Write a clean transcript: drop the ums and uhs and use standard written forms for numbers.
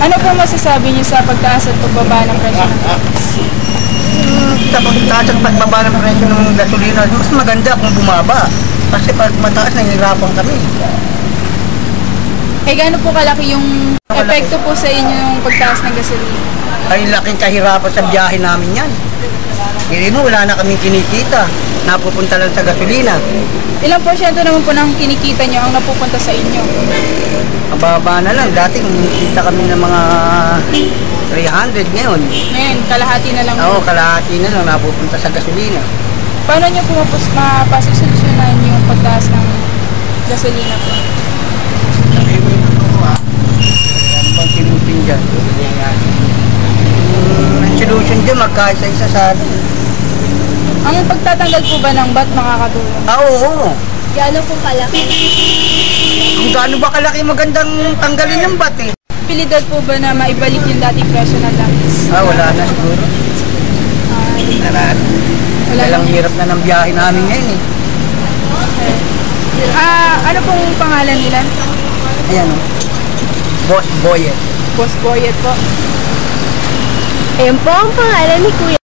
Ano po masasabi niyo sa pagtaas at pagbaba ng presyo ng gas? Sa pagtaas at pagbaba ng presyo ng gasolina, mas maganda kung bumaba. Kasi pag mataas, nahihirapan kami. Eh, gaano po kalaki yung epekto po sa inyo yung pagtaas ng gasolina? Ay, laking kahirapan sa biyahe namin yan. Hindi mo, wala na kaming kinikita. Napupunta lang sa gasolina. Ilang porsyento naman po ng kinikita nyo ang napupunta sa inyo? Mababa na lang. Dati kumikita kami ng mga 300 ngayon. Ngayon, kalahati na lang. Oo, kalahati na lang napupunta sa gasolina. Paano nyo po mapasusolusyonan yung pagtaas ng gasolina po? Ano bang sinutin dyan? Ang solution dyan, magkaisa-isa sa atin. Ang pagtatanggal po ba ng VAT makakatulong? Oo. Gaano po kalaki? Kung gaano ba kalaki magandang tanggalin ng bat eh. Pilidad po ba na maibalik yung dating presyo ng langis? Wala na siguro. Wala Walang hirap na ng biyahe namin ngayon eh. Okay. Ano pong pangalan nila? Ayan o. Boss Boyet. Boss Boyet po. Ayan po ang pangalan ni Kuya.